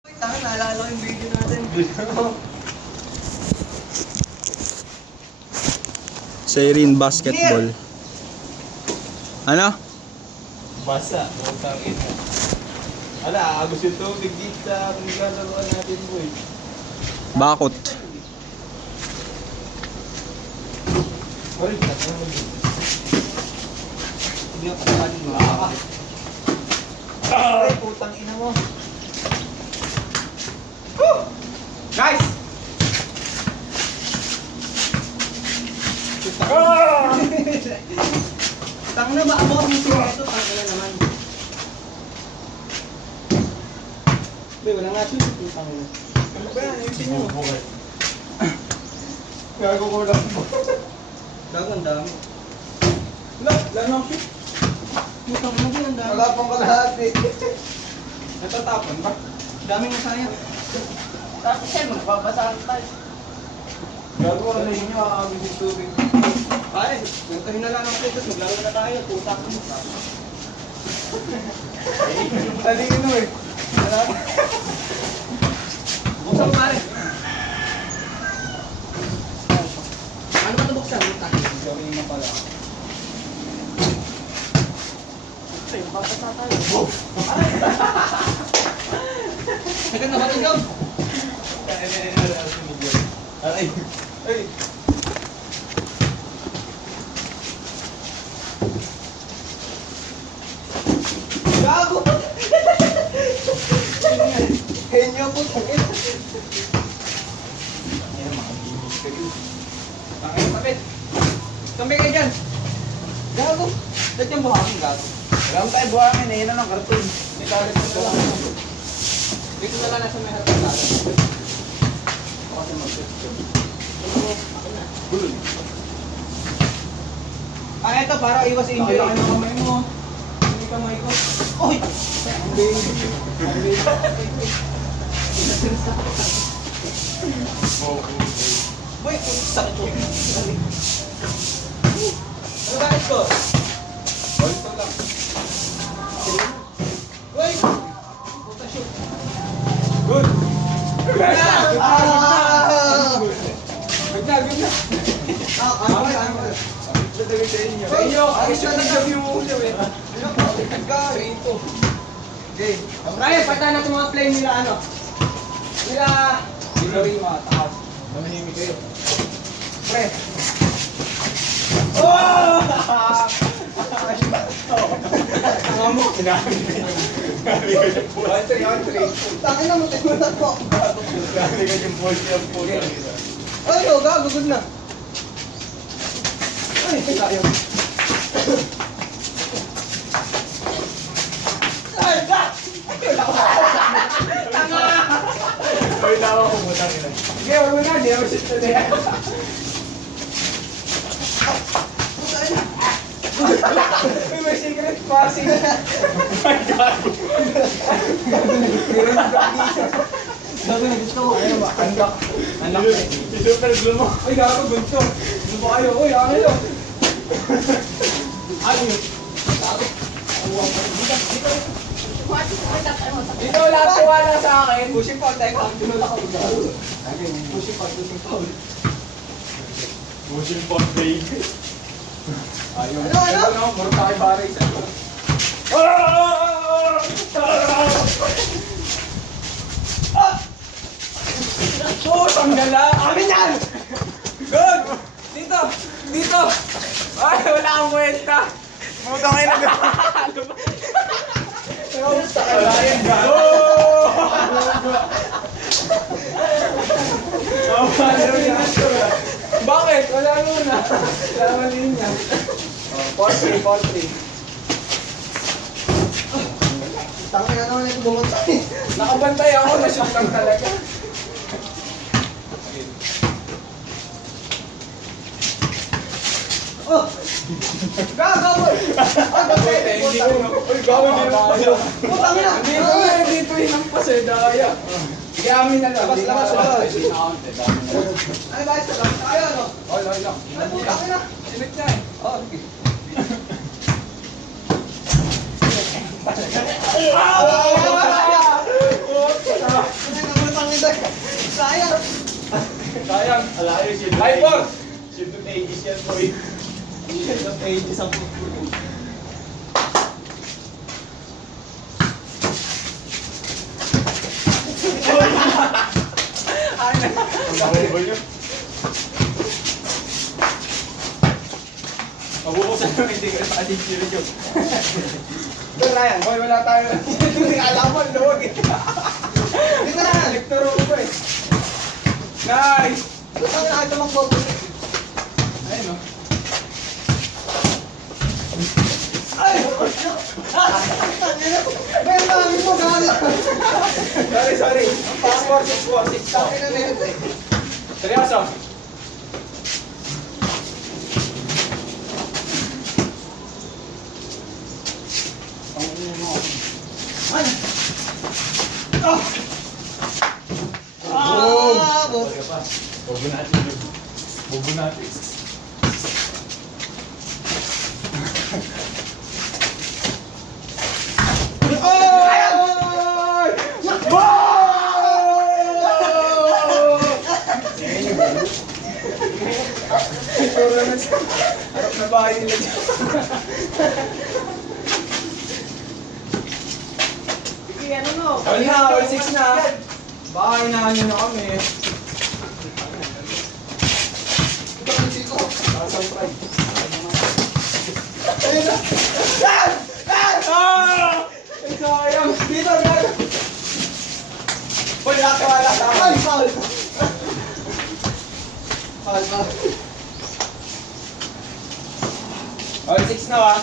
Tama, naalala ko yung video natin. Siren basketball. Ano? Basa, utang ina. Ala, agos yung tubig dito sa pinaglalaroan natin, boy. Bakot. Sorry, tatang Hindi ako kakanin mo. Ay, putang ina mo. Guys! Tang na ba ako ang music ito? Tang na naman. Be, wala nga siya. Tang na. Ano ba yan? Ayusin nyo. Gago ko lang po. Gago, ang dami. Wala, wala na ako. Putang ina din, ang dami. Wala pang kalahati. Natatapon ba? Daming nasayang. Tapos yan, magbabasahan tayo. Gago ko na inyo, agos yung tubig. Ay, nagkahin na lang ang photos, maglaro na tayo. Putak mo. Talino eh. Wala. Buksan mo pare. Ano ba ito buksan? Putak. Gawin mo pala. Ay, mababasa tayo. Teka na ba ikaw? Aray. Ay. Gago! Henyo po. Bakit kapit? Kambi kayo dyan. Gago. Ba't yung buhangin gago? Alam tayo buhangin eh, yun ang karton. May kalit na lang. Dito na lang nasa may harap ng kalit. Kasi mag-set. Gulun. Ah, eto para iwas injury. Ay, ano kamay mo? Hindi kamay ko. Uy! Boy, sakit ko. Ano ba ito? Ito lang. Boy! Puta shoot. Good. Ah! Good na, good na. Ano ba? Ano ba? Dadagay sa inyo. Sa inyo, Ay, siya na gabi mo ulo eh. Ano ba? Rito. Okay. Brian, pata na itong mga play nila ano? Nila... Hindi rin mga taas. Namahimik kayo. Pre. Tanga mo. Sinabi ka yung... Sinabi ka yung ball. One three. Takin na mo, tigunan ko. Sinabi ka yung ball niya po. Ay, no, gago, good na. Ay, sayang. Ay, da! Tanga! Ay, lawa ko mo tangin na. Sige, wala mo na, di ako shit na yan. Uy, may secret passing. My God. Gago na gusto ko. Ayun ba? Unlock. Unlock na. Super glue mo. Ay, gago, gunto. Ano ba kayo? Uy, ano yun? Ano yun? Gago. Dito lahat tuwala sa akin. Pushing foul, teka. Tinula ko. Pushing foul, pushing foul. Motion pop baby. Ayun. Ano, ano? Ano? Muro tayo baray sa ito. Oh, tanggala! Amin yan! Good! Dito! Dito! Ay, wala akong kwenta! Putang ina ka. Wala yan, gago! Bakit? Wala muna. Wala mali niya. 4-3, 4-3. Tangin na naman ito bumagay. Nakabantay ako, na-shoot lang talaga. Oh! Gago! Ay, bakit? Hindi ko na. Uy, gawin din ang paso. Putang ina! Dito yun ang paso. Daya. Sige, amin na lang. Labas, labas, labas. Ay, Ay, bakit sa labas tayo, ano? lang. Ay, putang ina! Sinit niya eh. Oh, sige. Ah! sayang. Ala kayo, shield of Ay, boss! ages. Shield of ages yan, boy. Shield of ages ang puto. Ang bubol nyo. Mabubuksan nyo, hindi ka sa ating shield nyo. Pero Ryan, boy, wala tayo. Hindi ka alam mo, luwag eh. Dito na, lekturo ko eh. Nice! Ang nakita mong bubble. Ayun o. Ay! May dami mo galit. Sorry. 6-4. Sabi na nito eh. Seryoso. Ay! Boom! Talaga pa. Bobo natin yun. Bobo natin. Oy! Harap na bahay nila dyan. Sige, ano no? All na, all 6 na. Baka inaano na kami. Ito ang siko. Pasang pride. Ayun na. Yan! Ah! Ay, sayang. Dito, dito. Boy, nakakawala sa Ay, akin. foul. Foul, foul. All 6 na ba?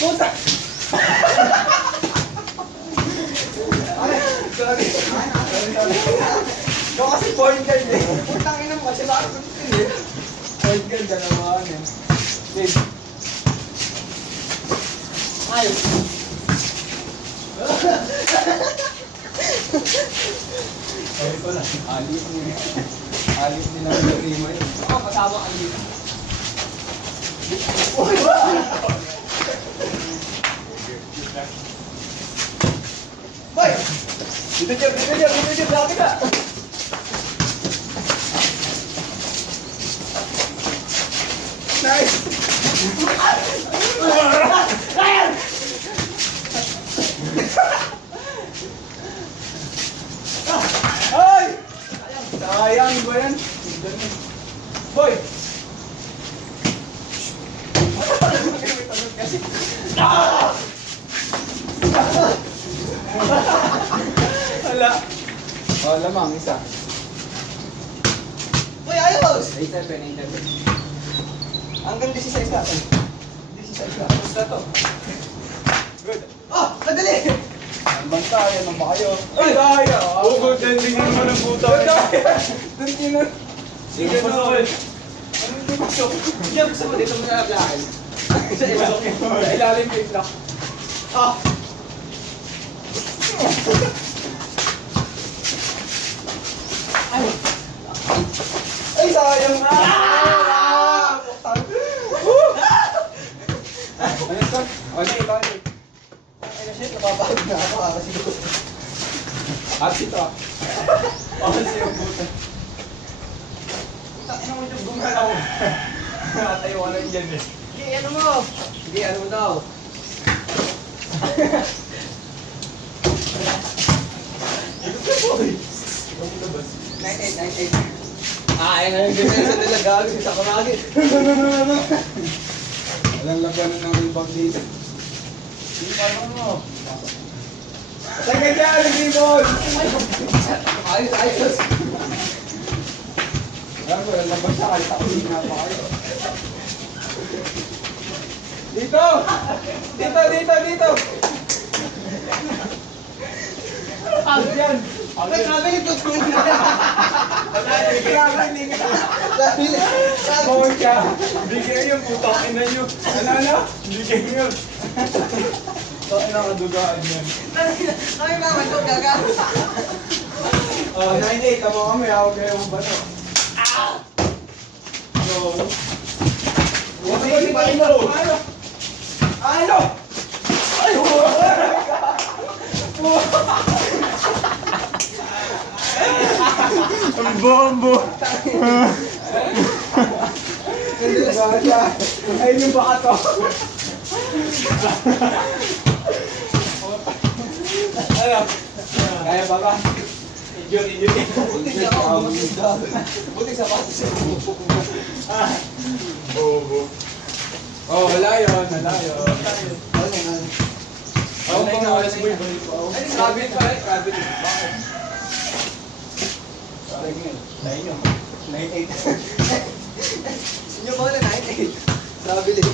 Puta! Ay, sorry. Ikaw kasi point guard eh. Putang ina mo kasi bakit hindi? Point guard, dalawa yan. Wait. Ay. Sorry ko lang. Alip mo. Alip nila ang lima yun. Ako, kasama ka dito. Boy! Dito dyan, laki ka! Nice! Ay! Sayang ba yan? Boy! Hala. Oh, lamang isa. Uy, ayos! 8-7. Hanggang 16 ka. 16 ka. Basta to. Good. Oh, madali! Ang banta, yan ang kayo. Ay, daya! Huwag tendingin mo ng puto. Ay, daya! Doon yun. Sige pa sa akin. Anong gusto? Hindi, gusto mo dito mo sa lahat. Sa ilalim yung lock. Ah! Ay, sayang! Ah! Ayun ka. Okay, okay. Ay, na shit, napapagod na ako kasi At ito. Ako siya yung puto. Putang ina mo yung gumalaw. Natayo ka lang dyan eh. Sige, ano mo? Sige, ano mo daw? Night eight. Ah, ayun na yung defense nila gago. Isa ko lagi. Walang labanan ng rebound dito. Hindi pa mo. Teka dyan, rebound! Ayos. Walang laban siya, kahit ako hindi na pa kayo. Dito! Dito! Out yan! Ay, grabe yung tutulong na. Grabe, hindi ka. Grabe. Bawal ka. Bigay yung putang ina nyo. Ano? Bigay yun. Bakit nakadugaan yan? Ay, mama, ito gaga. Oh, 9-8. Tama kami, hawag kayo mong bato. So, Ano? Ano? Ay, Ang bombo. Ayun yung baka to. Ano? Kaya ba ba? Injure. Buti siya ako. Buti sa pati siya. Bobo. Oh, wala yun. Wala yun. Ano yan? Ako pa nga alas boy. Ay, rabbit pa eh. Rabbit. Bakit? Tayo nyo. 9-8. Inyo ba na 9-8? Sabi din.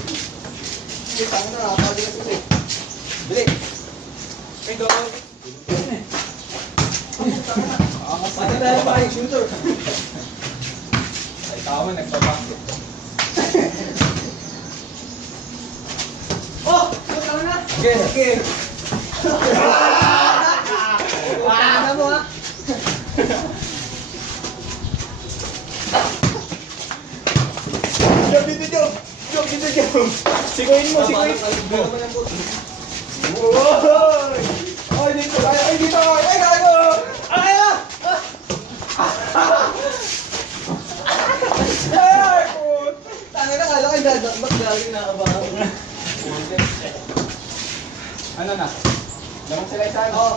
Sige, tanga na. Nakapagod ka kasi. Bili. Ito. Pati tayo pa yung shooter. Ay, tama. Nagpapakit. Oh! Tama na! Okay, okay. Tama mo ha! Jump dito, jump! Jump dito, jump! Sikuin mo, sikuin! Oy! Oy, dito tayo! Ay, dito! Ay, gago! Ay, ah! Ay, put! Tanga na, kala ko yung dadakbak galing na kabahan. Ano na? Lamang sila isa, ano? Oh!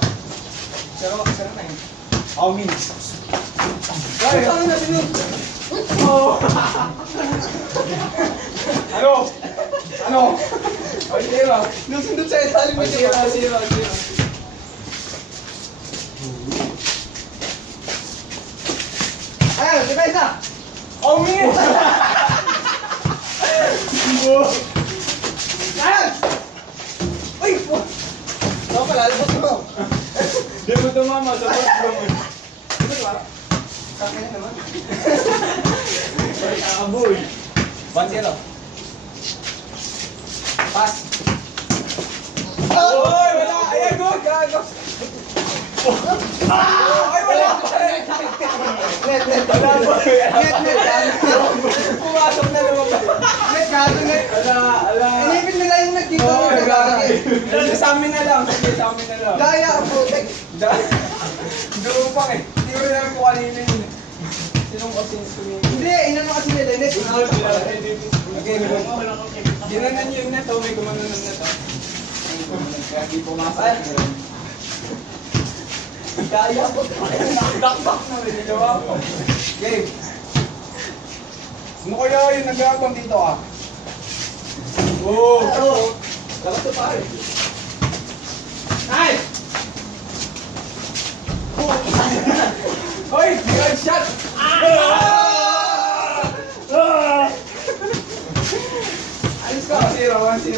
Saro na yun. How minutes? Ay, tanga na sinun! Oh! Ano? Ano? Ay, zero. Nusundot sa ilalim Ay, zero, zero, zero. Ayun, di ba isa? How minutes? Ayun! Uy! Ikaw pala, labas mo! Di mo tumama sa bathroom. Tanga na naman. Ay, aboy. 1-0. Pass. Oy, wala. Ay, good, gago. Ay, wala. Net, net. Wala ba? Net, net. Pumasok na naman ba? Net, gago, net. Ala. Inipin nila yung net dito. Oh, Gagawin. gagawin. Sa amin na lang. Sige, sa amin na lang. Gaya ang putek. Doon pa eh. Hindi ko rin alam kung kanino yun eh. Sinong kasi sumingin? Hindi, inano kasi nila net. Okay, ginanan yung net oh. May gumanon ng net oh. Kaya di pumasok. Gaya po. Dakbak na rin. Jawa ko. Game. Ano kaya yung nag-aabang dito ah? Oh! Labas to pare. Nice! Hoy! Good shot! Alis ka! 1-0, 1-0.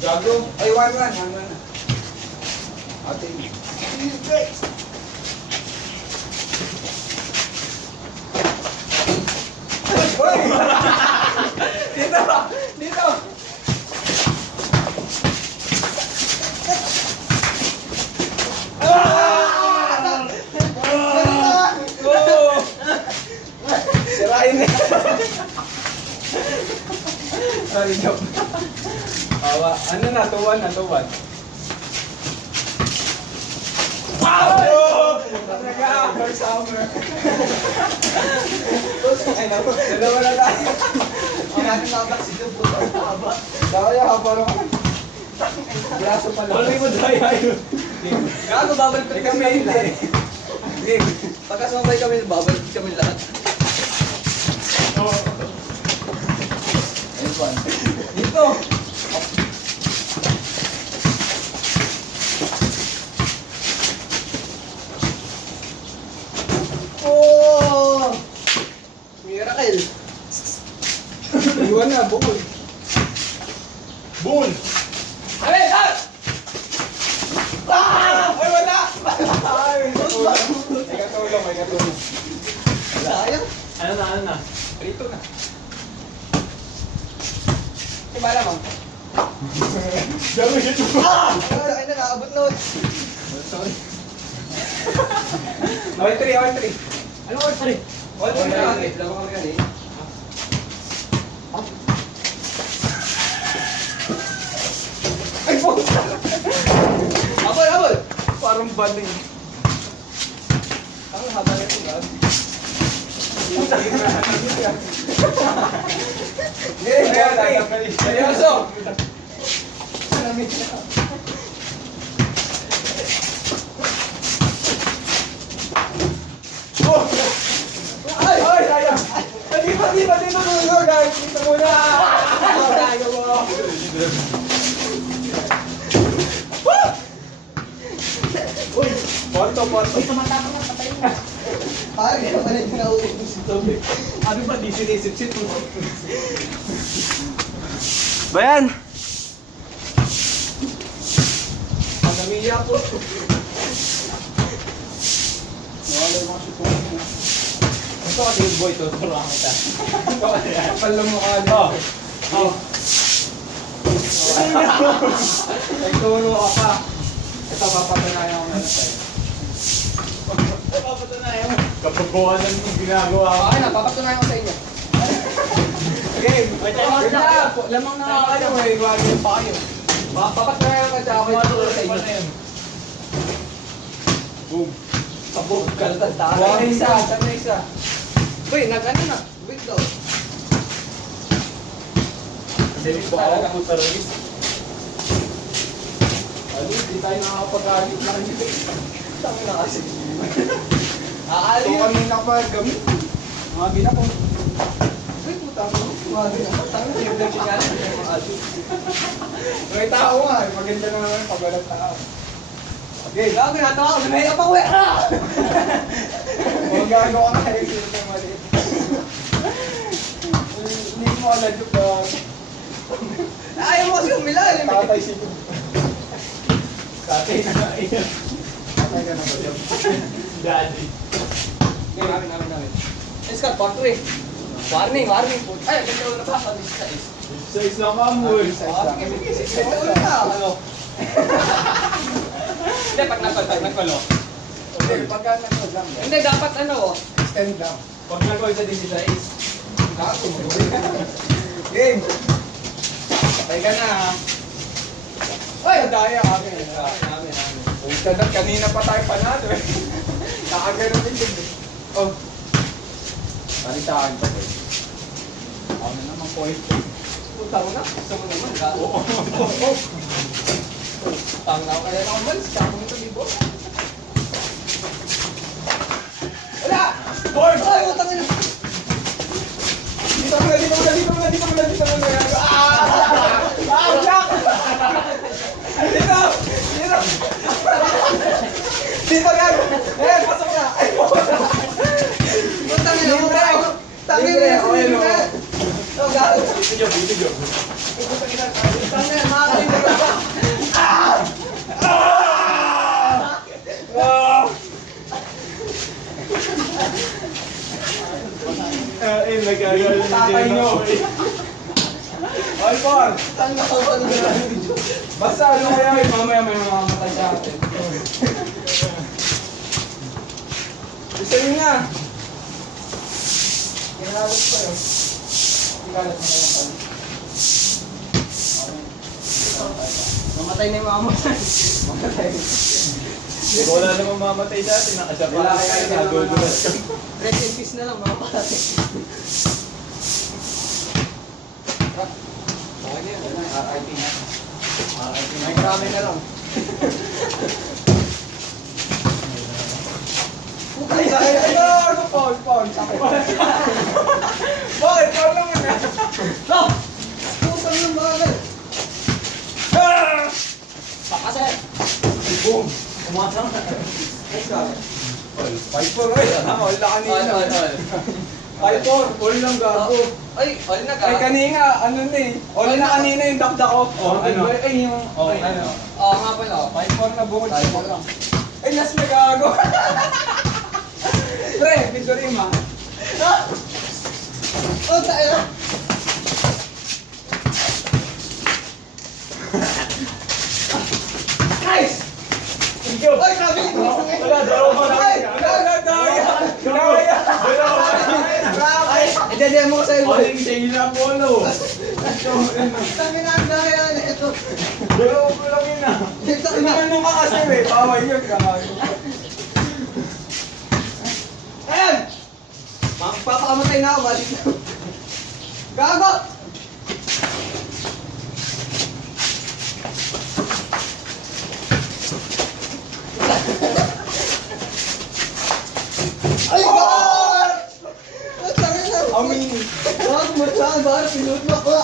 Gago? Ay, 1-1. 1-1 na. Ate. Hoy! Dito! Dito! Oh! Sirain na. Sorry, joke. Awa. Ano na? 2-1 na, 2-1. Wow! Talaga, for summer. Ay, naku. Dalawa na tayo. Ang natin nakabak si Dubo. Haba. Kaya, habang ako. Braso pala. Wala mo daya yun. Gago, babalik pa rin kami Kami lahat. hindi. Game. Pagka sumabay kami, babalik kami lahat. Ayun, 1. Dito. Oh! Miracle. Iwan na, bukol. Bull! Alin! Ah! Ay, wala! Ay, may katulong, may katulong. Sayang. Ano na? Rito na. Diba lamang? Dami ito. Ay, nakaabot na. Sorry. All 3, all 3. Ano ko pare? All 3 na kami. Lama kami kanina. Ay, puta! Abol, abol! Parang baling. Ang haba na ito, gag. Seryoso! Ay! Ay! Sayang! Di ba dito tulog guys? Dito muna! Tayo mo! Uy! Porto! Uy! Tumatapang na patay na! Pare, kaya pala yung nauubos si Tommy. Ano ba, di sinisip-sip mo? Bayan! Ang namiya ko. Nawala yung mga sutong mo. Ito kasi yung boy, tuturuan kita. Kapal lang mukha niya. Oh. Nagturo ka pa. Ito, papatunayan ko na sa'yo. Papatunayan mo. Kapaguanan yung ginagawa ko. Okay na, papatunayan ko sa inyo. Game! Wait, Wait na! Lamang na kayo eh. Gawin pa kayo. Papatunayan ko sa akin sa inyo. Boom. Sabog, kaltas, Saan na isa? Saan na isa? Uy, nag-ano na? Wait daw. Sinig pa ako ng terrorist. Ano, hindi tayo nakakapag-alit na kanina. Tama na kasi. So Aali yun. kanina pa gamit. Mga ginako. Uy, puta mo. Tumabi na. Tama na, yung lang siya. May tao nga eh. Maganda na naman pag walang tao. Okay. Gago, natawa ko. May up ako eh. Huwag gago ka na eh. Sino na maliit. Hindi mo alam yung Ayaw mo kasi umilalim. tatay si Tatay na iyan. tatay ka na ba yun? Daddy. Okay, namin. Scott, part 2 eh. Warning. Ay, nagkaroon na pa. Sabi sa is. Sa isang kamoy. Oo na. Ano? Hindi, pag nagkolo. Okay, pagka nanood lang. Hindi, dapat ano. Stand down. Pag nag-call sa 16. Gago. Game. Patay ka na ha. Ay, daya kami. Namin. Puta na, kanina pa tayo panalo eh. Nakagano'n din din. Oh. Balik sa akin pa eh. Ako na naman point. Puta mo na. Gusto mo naman. Gago. Oh. Tang na ako kaya na umalis. Tsaka mo ito, libo. Wala! Board! Ay, utang na. Dito muna. Ah! Jack! Dito! Dito yan! Eh, pasok na! Ay, Utang na. Libre. Tangin Libre, na. okay, no? Oh, gago. Video. Utang na. Makakalimutan ka. Nagagalit na Tatay din nyo. ako eh. All four! Utang na. Utang na. Basta ano kaya eh, mamaya may mamamatay sa atin. Gusto nyo nga. Kinalat ko yun. Kinalat mo na yung pala. Mamatay na yung mama mo. Mamatay. Wala namang mamatay dati. Nakasapa Wala na kaya kayo. yun naman Nagugulat ka. Rest in peace na lang, mga pare. Bakit yan? RIP na. RIP na. May marami na lang. Ay, ano? Paul. Sakit. Bakit? Paul naman na. No! Putang ng bagay. Pakasal. Boom. Umasa na. Ay, grabe. 5-4 oy. All na kanina. All. 5-4. All lang gago. Ay, all na ka. Ay, kanina, ano na eh. All na kanina yung dakdak ko. Oh, ano? Ay, yung... Oh, ay, ano? Oo nga pala. 5-4 na bukod. 5-4 lang. Ay, last na gago. Pre, Victorima. Oh, tayo. Guys! Ikaw! Ay, grabe. Wala, dalawa pa Ay! lang. Daya! Ay, i-demo ko sa'yo. Calling sa inyo na polo. Tangin na, ang daya na ito. Dalawa pa lang yun ah. Ito na. Tinanong ka kasi eh. Bawal yun, gago. Magpapakamatay na ako, balik na. Gago! Ay, God! Amin. Gago mo saan ba? Pinutlo ko.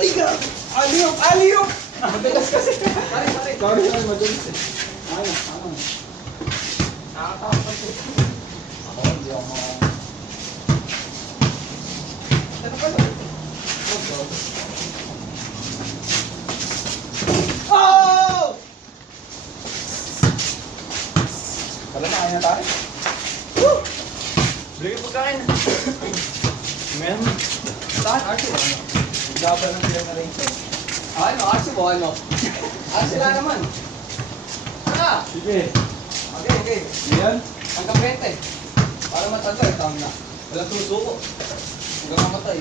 Ay, gago! Aliyok! Aliyok! Madalas kasi. Pare, pare. Sorry, sorry, madalas eh. Ano? Nakakatakot po. Ako, hindi ako Ano ka ba? Oh! Wala na, kaya na tayo. Bigay pagkain. Men. Saan? Archie, ano? Naglaban ng sila na rin sa'yo. Ano? Archie mo, ano? Archie lang naman. Ano? Sige. Okay, okay. Yan. Hanggang 20. Para matagal, tama na. Walang susuko. Hanggang mamatay.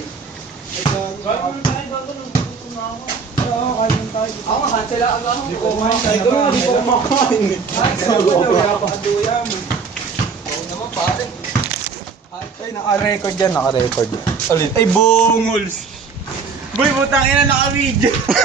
Kaya mo tayo bago nung gutom na ako. Oo, kaya na tayo. Ako nga, hansela ang ako. Hindi ko kumain. Hindi ko kumakain. Ay, Wala pa kaduya mo. Oo naman, pare. Ay, naka-record yan, naka-record. Ay, bungols! Boy, butang ina naka-video.